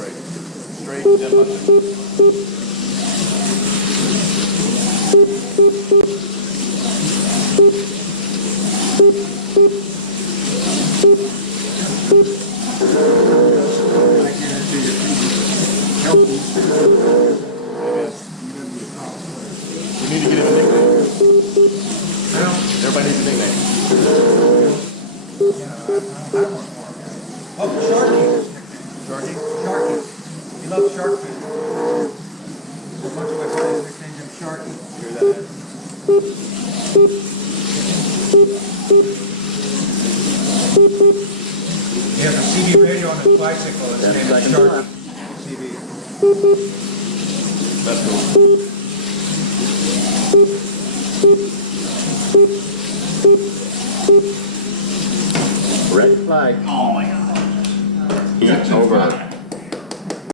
straight. Straight, then hunting. We need to get him a nickname. Everybody needs a nickname. Oh, Sharky. Sharky? Sharky. He loves shark food. So a bunch of my buddies nicknamed him Sharky. Hear that? He has a CB radio on his bicycle. His name is Sharky. CB. That's cool. Red flag. Oh my god. Heat over.